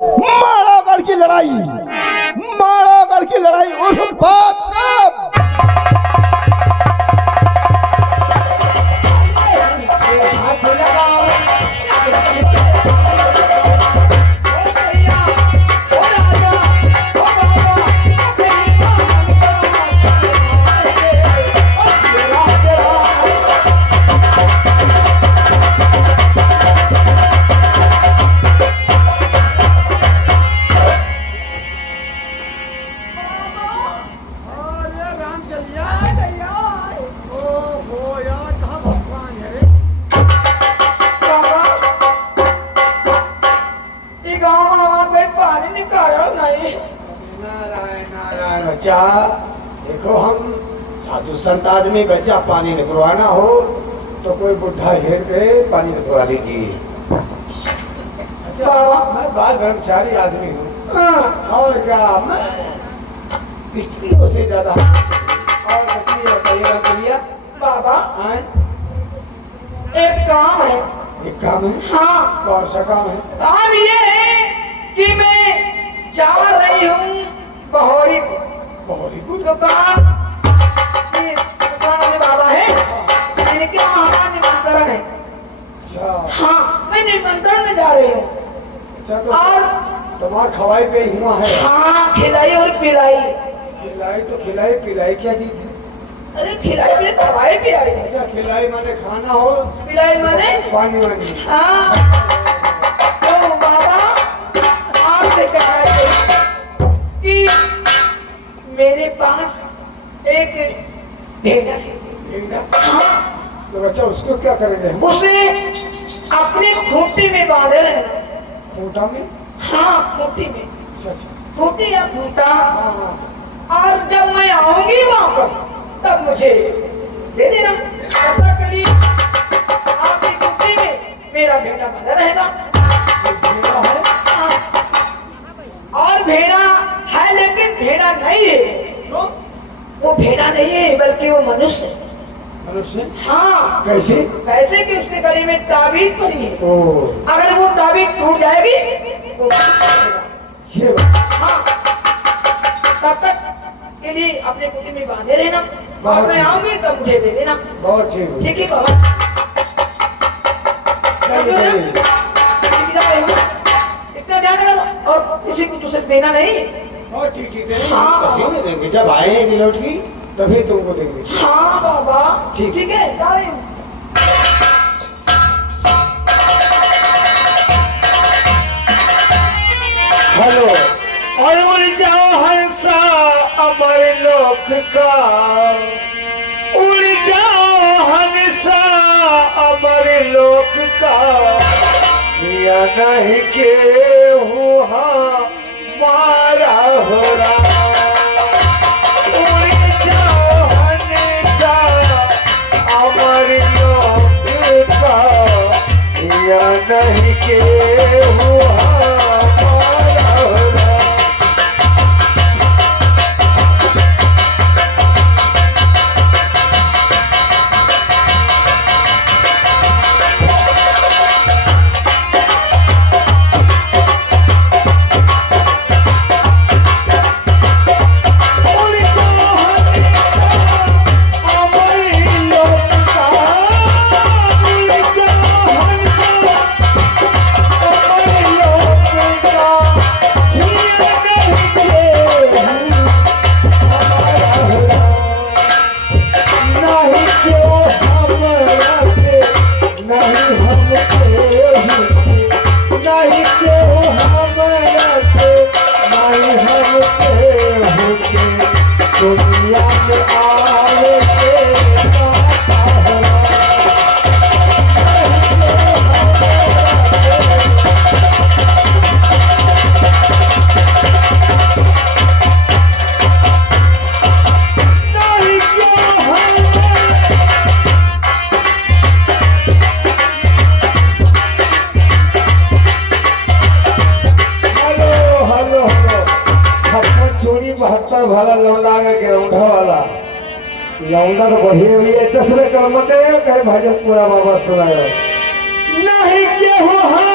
माड़ागढ़ की लड़ाई, माड़ागढ़ की लड़ाई उर्फ बाप कब? देखो, हम साधु संत आदमी बच्चा पानी निकलवाना हो तो कोई बुढ़ा घेर के पानी निकलवा लीजिए। मैं बाल ब्रह्मचारी आदमी हूँ और क्या मैं स्त्रियों से ज्यादा और बताइएगा भैया। बाबा आए? एक काम है। एक काम है? हाँ। कौन सा काम है? काम ये है कि मैं जा रही हूँ बहोरी दुकान में बाबा है, इनके वहाँ निमंत्रण है। हाँ, मैं निमंत्रण में जा रही हूँ। और तुम्हारा खवाई पे हुआ है? हाँ, खिलाई और पिलाई। खिलाई तो खिलाई, पिलाई क्या चीज है? अरे खिलाई पिलाई खवाई पिलाई। अच्छा, खिलाई माने खाना हो, पिलाई माने पानी वानी। हाँ, तो बाबा आपसे कहा है कि मेरे पास एक भेड़ा है। भेड़ा? हाँ। तो बच्चा उसको क्या करेंगे? उसे अपनी खूंटी में बांधे रहना। खूंटा में? हाँ, खूंटी में। खूंटी या खूंटा। हाँ। और जब मैं आऊंगी वापस तब मुझे दे देना। तब तक के लिए आपकी खूंटी में मेरा भेड़ा बंधा रहेगा। भेड़ा है? हाँ। और भेड़ा है लेकिन भेड़ा नहीं है। तो वो भेड़ा नहीं है बल्कि वो मनुष्य है। मनुष्य? हाँ। कैसे? कैसे कि उसके गले में ताबीज पड़ी है। ओ, अगर वो ताबीज टूट जाएगी तो ये बात। हाँ, तब तक के लिए अपने कुटी में बांधे रहना। और मैं आऊंगी तब मुझे दे देना। बहुत ठीक। ठीक है बाबा। इतना ध्यान रखो और किसी को दूसरे देना नहीं। बहुत ठीक ठीक है। हाँ। किसी में देंगे, जब आएंगे लौट की तभी तुमको देंगे। हाँ बाबा। ठीक। ठीक है, जा रही हूँ। हेलो। और उड़ जाओ हंसा अमर लोक का, उड़ जाओ हंसा अमर लोक का, या नहीं के हुआ मारा हो रहा। उड़ जाओ हंसा अमर लोक का, या नहीं के हुआ वाला लौंडा के ग्राउंडा वाला लौंडा तो बढ़िया हुई है। तस्वीर कर्म के कहे भजन पूरा बाबा सुनायो नहीं के हो हम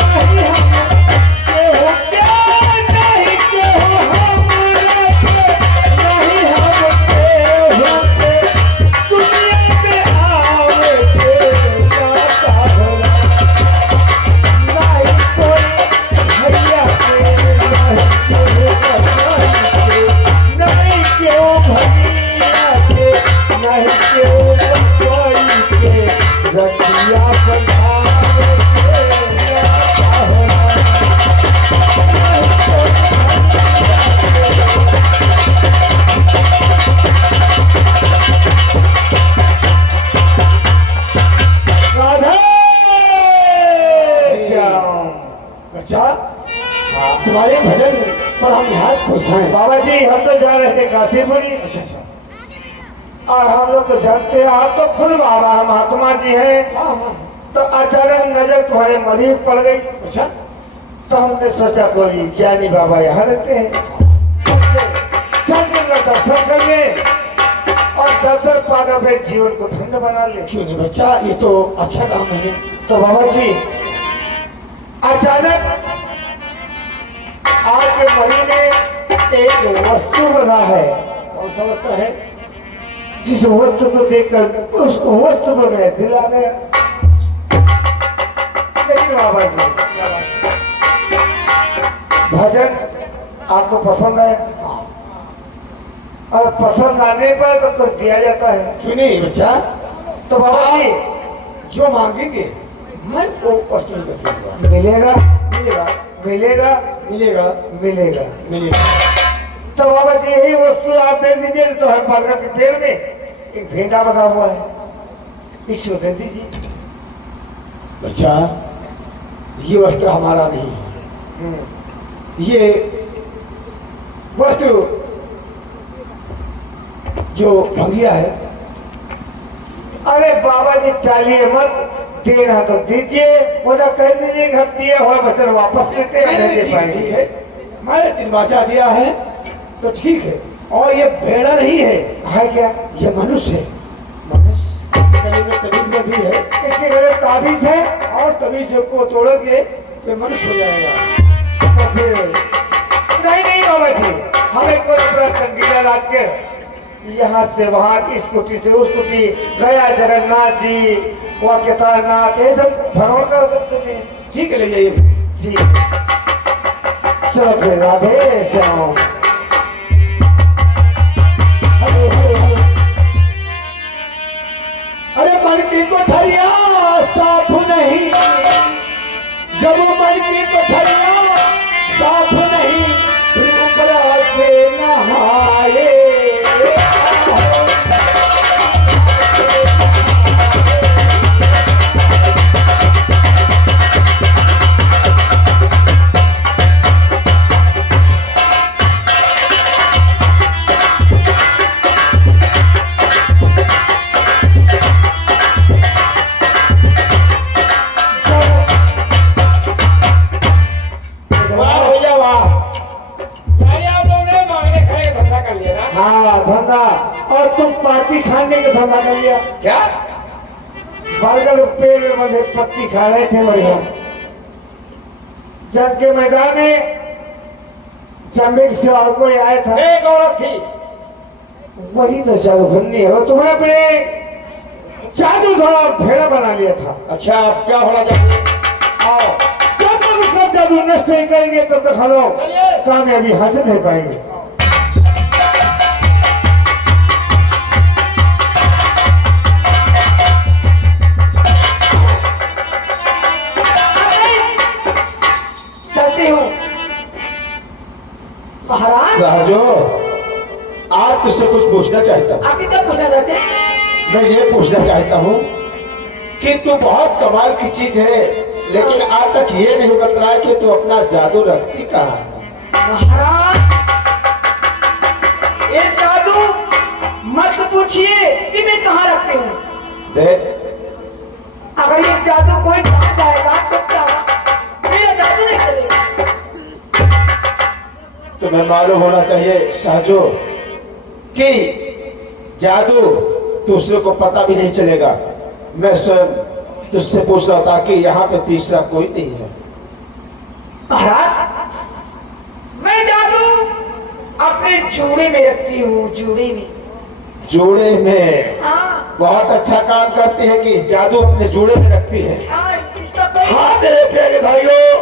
नहीं हम अच्छा तुम्हारे भजन पर हम यहाँ खुश हैं। बाबा जी हम तो जा रहे थे काशीपुरी। अच्छा अच्छा। और हम लोग तो जानते हैं आप तो खुद बाबा महात्मा जी हैं। हाँ हाँ। तो अचानक नजर तुम्हारे मरीज पड़ गई। अच्छा। तो हमने सोचा कोई ज्ञानी बाबा यहाँ रहते हैं, चल के उनका दर्शन कर ले और दर्शन पाकर अपने जीवन को धन्य बना ले। क्यों नहीं बच्चा, ये तो अच्छा काम है। तो बाबा जी अचानक आपके मरी में एक वस्तु बना है। कौन सा लगता है? जिस वस्तु को देखकर उस वस्तु पर मैं दिल आ गया। लेकिन बाबा जी भजन आपको पसंद है और पसंद आने पर तो कुछ दिया जाता है। क्यों नहीं बच्चा, तो बाबा जी जो मांगेंगे मैं वो वस्तु कर दूंगा। मिलेगा मिलेगा मिलेगा मिलेगा मिलेगा। मिलेगा। तो बाबा जी यही वस्तु आप दे दीजिए। तो है बरगद के पेड़ में एक भेंडा बना हुआ है, इसको दे दीजिए। बच्चा ये वस्त्र हमारा नहीं है, ये वस्त्र जो भंगिया है। अरे बाबा जी चालिए मत, देना तो दीजिए, वो ना कह दीजिए कि हम दिए हुआ वचन वापस लेते हैं, नहीं दे ठीक पाएंगे। है, मैंने तिरवाचा दिया है तो ठीक है। और ये भेड़ा नहीं है, है क्या? ये मनुष्य है। मनुष्य गले में तबीज में भी है इसके गले ताबीज है। और तबीज को तोड़ोगे तो मनुष्य हो जाएगा। तो फिर नहीं नहीं बाबा जी, हमें कोई अपना कंगीला लाद के यहाँ से वहाँ की स्कूटी से उस स्कूटी गया जगन्नाथ जी वहाँ केदारनाथ ये सब भ्रमण कर सकते थे। ठीक है, ले जाइए। जी चलो फिर Radhe Shyam. Hello hello hello. अरे मन की कोठरिया साफ नहीं, जब मन की कोठरिया साफ नहीं फिर ऊपर से नहाए। हाँ धंधा, और तुम पार्टी खाने का धंधा कर लिया क्या? बरगद पेड़ में बंधे पत्ती खा रहे थे बढ़िया। जंग के मैदान में जंबिक से और कोई आया था, एक औरत थी। वही तो जादूगरनी है। वो तुम्हें अपने जादू द्वारा भेड़ा बना लिया था। अच्छा अब क्या होना चाहिए? आओ जब तक उसका जादू नष्ट नहीं करेंगे तब तक हम लोग कामयाबी हासिल नहीं पाएंगे। चलती हूँ महाराज। सहजो, आज तुझसे कुछ पूछना चाहता हूँ। आप क्या पूछना चाहते हैं? मैं ये पूछना चाहता हूँ कि तू बहुत कमाल की चीज है, लेकिन आज तक ये नहीं बतलाया कि तू अपना जादू रखती कहाँ है। महाराज ये जादू मत पूछिए कि मैं कहाँ रखती हूँ। देख, अगर ये जादू कोई कहा जाएगा तो क्या होगा? मेरा जादू नहीं चलेगा। तुम्हें मालूम होना चाहिए सहजो कि जादू दूसरे को पता भी नहीं चलेगा। मैं स्वयं तुझसे पूछ रहा था कि यहाँ पे तीसरा कोई नहीं है। महाराज मैं जादू अपने जूड़े में रखती हूँ, जूड़े में। जोड़े में? हाँ बहुत अच्छा काम करती है कि जादू अपने जोड़े में रखती है। हाँ इसका कोई हाँ मेरे प्यारे भाइयों,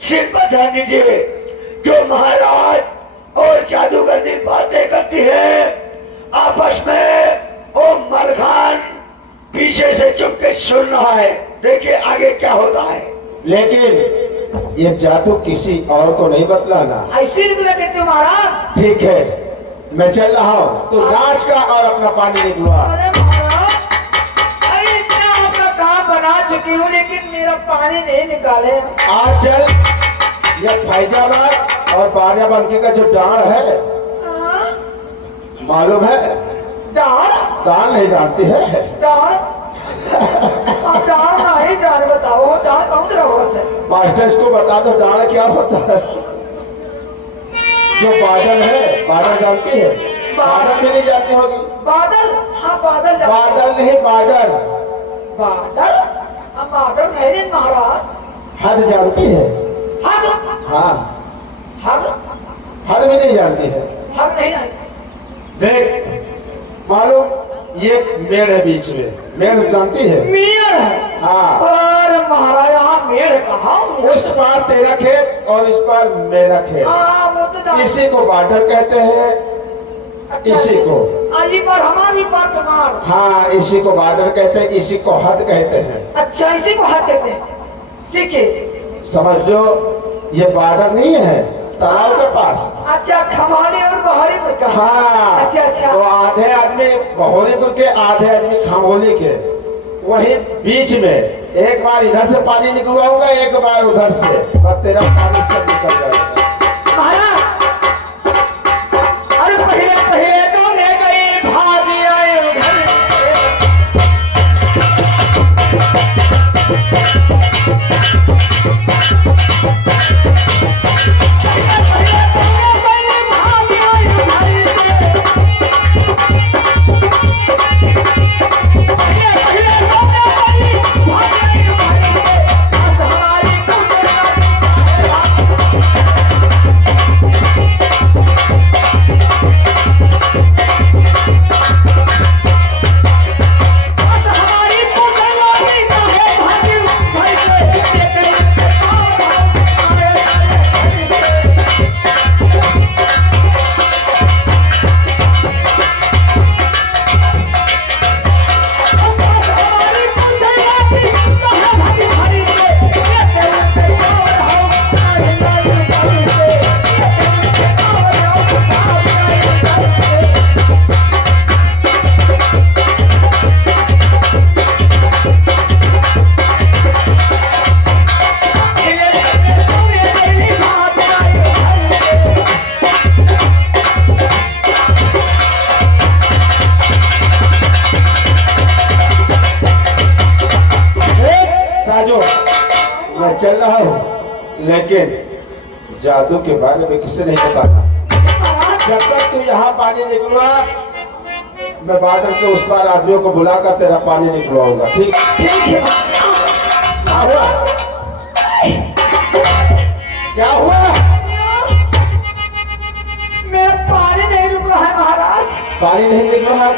सिर पर ध्यान दीजिए। जो महाराज और जादूगरनी बातें करती है आपस में, ओ मलखान पीछे से चुपके सुन रहा है। देखिए आगे क्या होता है। लेकिन ये जादू किसी और को नहीं बतलाना। ऐसे निकला देते हो महाराज। ठीक है, मैं चल रहा हूँ, तो नाच का और अपना पानी निकलवा। अरे महाराज, अरे इतना अपना काम बना चुकी हूँ लेकिन मेरा पानी नहीं निकाले। आज चल ये फैजाबाद और बाराबंकी का जो डांड है, हाँ, मालूम है? डाल डांड नहीं जानती है? डाल अब डाल नहीं डाल बताओ डाल कौन सा होता है? मास्टर को बता दो डांड क्या होता है। जो बादल है, बादल जानती है? बादल भी नहीं जानती होगी। बादल, हाँ बादल जानते हैं। बादल नहीं, बादल। बादल, हम बादल नहीं महाराज। हद जानती है? हद, हाँ, हद, हद भी नहीं जानती है। हद नहीं आई। देख मालूम, ये मेड़ है बीच में, मेड़ जानती है? मेड़ है। हाँ। पर महाराज यहाँ मेड़ कहाँ? उस पार तेरा खेत और इस पार मेरा खेत, हाँ वो तो जानते हैं। इसी को बादल कहते हैं। अच्छा, इसी को, अली पर हमारी पर तुम्हार। हाँ, इसी को बादल कहते हैं, इसी को हद कहते हैं। अच्छा इसी को हद कहते हैं, ठीक है। समझ लो, ये बादल नहीं है तालाब के पास। अच्छा खमाली और बहारीपुर का। हाँ। अच्छा अच्छा। तो आधे आदमी बहोरीपुर के, आधे आदमी खमोली के, वही बीच में एक बार इधर से पानी निकलवाऊंगा, एक बार उधर से, और तेरा पानी सब निकल जाएगा। महाराज, अरे पहले पहले तो ले गई भागी आए उधर से। मैं चल रहा हूँ, लेकिन जादू के बारे में किसी नहीं बताना। जब तक तू यहाँ पानी निकलवा, मैं बादल के उस पार आदमियों को बुलाकर तेरा पानी निकलवाऊंगा। ठीक? क्या हुआ? क्या हुआ? मैं पानी नहीं रुक रहा है महाराज। पानी नहीं निकला है?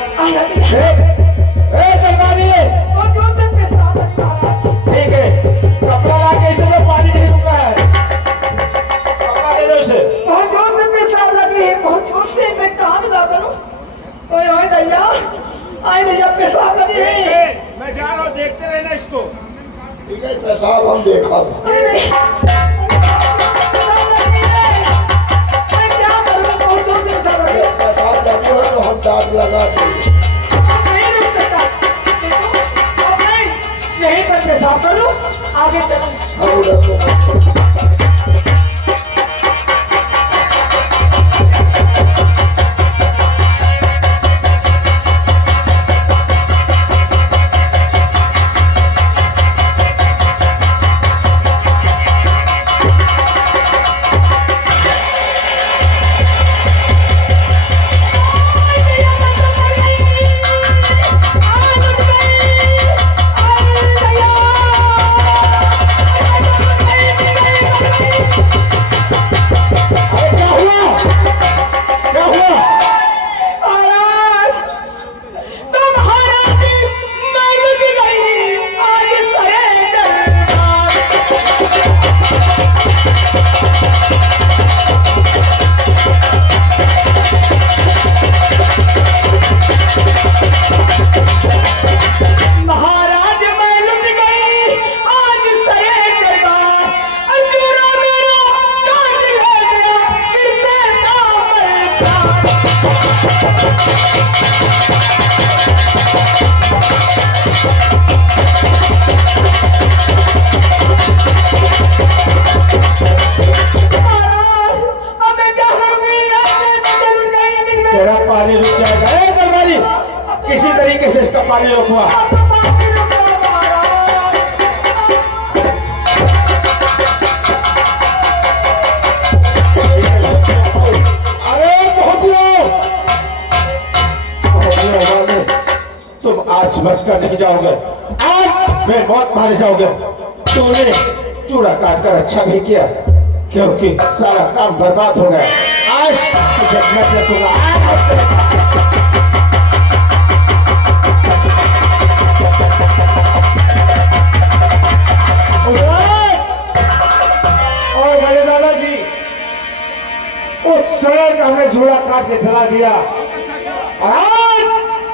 ठीक है, कपड़ा ला के इसे में पानी नहीं रुका है, कपड़ा दे दो इसे। बहुत जोर से पेशाब लगी है, बहुत जोर से। मैं कहाँ मिला करूँ? ओए ओए दैया, आए दैया पेशाब लगी है। मैं जा रहा हूँ, देखते रहना इसको। ठीक है, पेशाब हम देखा। अरे पेशाब लगी है। मैं क्या करूँ? बहुत जोर से पेशाब लगी है। पेशाब लगी हो तो हम दाग लगा देंगे। नहीं बचकर नहीं जाओगे, आज मैं मौत मारे जाओगे। तूने चूड़ा काट कर अच्छा नहीं किया, क्योंकि सारा काम बर्बाद हो गया। आज तुझे मैं देखूंगा। और बड़े दादाजी, उस सड़क का हमने झूला काट के सला दिया, और आज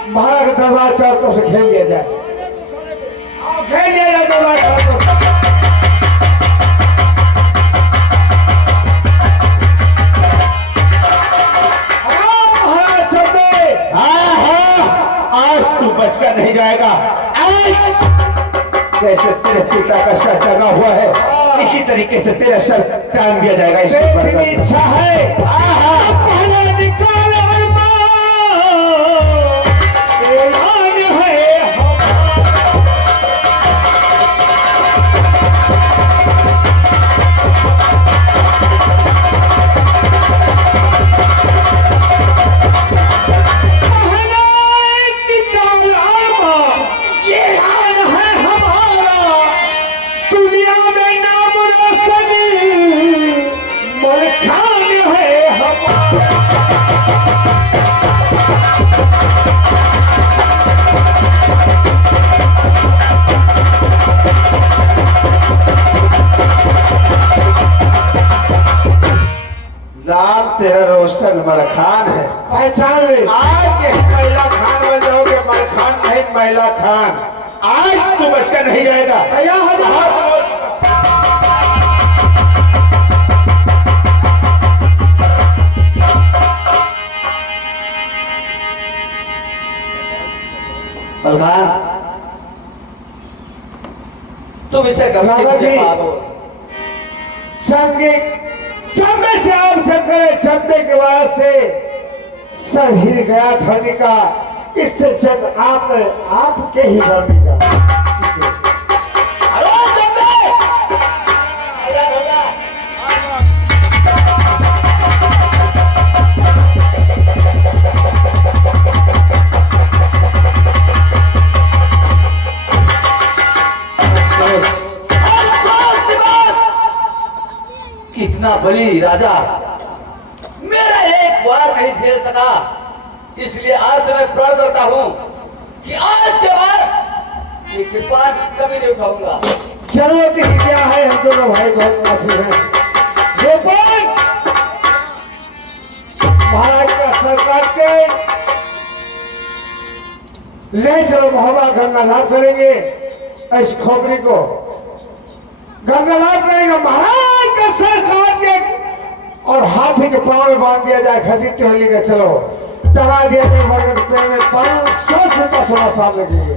महाराज का दरबार चार तो से खेल दिया जाए, खेल दिया जाए दरबार चार तो। महाराज चंदे, आज तू बचकर नहीं जाएगा। आज जैसे तेरे पिता का सर टंगा हुआ है, इसी तरीके से तेरा सर टांग दिया जाएगा। मेरी इच्छा है पहले निकाल ऐलान है नाम तेरा रोशन मलखान है। पहचान ले। आज यही महिला खान बन जाओगे, मलखान नहीं महिला खान। आज तू बचकर नहीं जाएगा। मलखान, तुम इसे कभी मुझे मारो। चंबे से आप चक्कर, चंबे के बाद से सर हिल गया धरनी का, इससे चक आपके ही धरनी का। कितना बली राजा मेरा एक बार नहीं झेल सका, इसलिए आज से मैं प्रण करता हूँ कि आज के बाद ये कृपाण कभी नहीं उठाऊंगा। जरूरत ही क्या है, हम दोनों भाई बहुत काफी हैं। गोपाल महाराज का सर काट के ले चलो, मोहब्बत गंगा लाभ करेंगे। इस खोपड़ी को गंगा लाभ करेगा, महाराज का सर काट के और हाथी के पांव में बांध दिया जाए, घसीट के लेकर चलो, चढ़ा दिया तो पेड़ में 500 रुपया सोना साथ लगेंगे।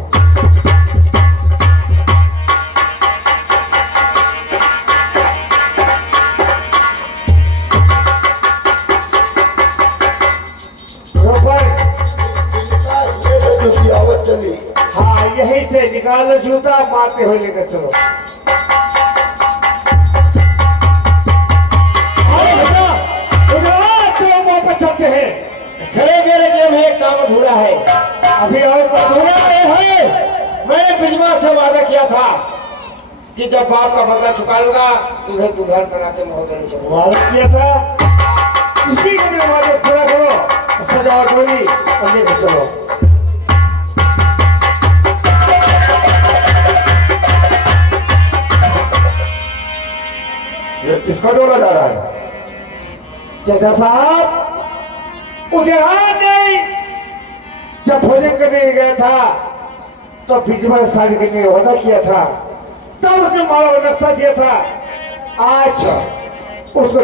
हाँ, यही से निकालो जूता, मारते हुए लेकर चलो। चलते हैं, चलेंगे, लेकिन अभी एक काम अधूरा है। अभी और अधूरा है। मैंने बिजमा से वादा किया था कि जब बाप का बदला चुका लूंगा तुम्हें दुल्हन बना के महोदय वादा किया था, इसी को मेरा वादा पूरा करो, सजावट होगी और लेकर चलो। इसका डोला जा रहा है। जैसा साहब नहीं, जब भोजन करने गया था तो बिजमा शादी करने का वादा किया था, तब उसने माला नक्शा दिया था। आज उसको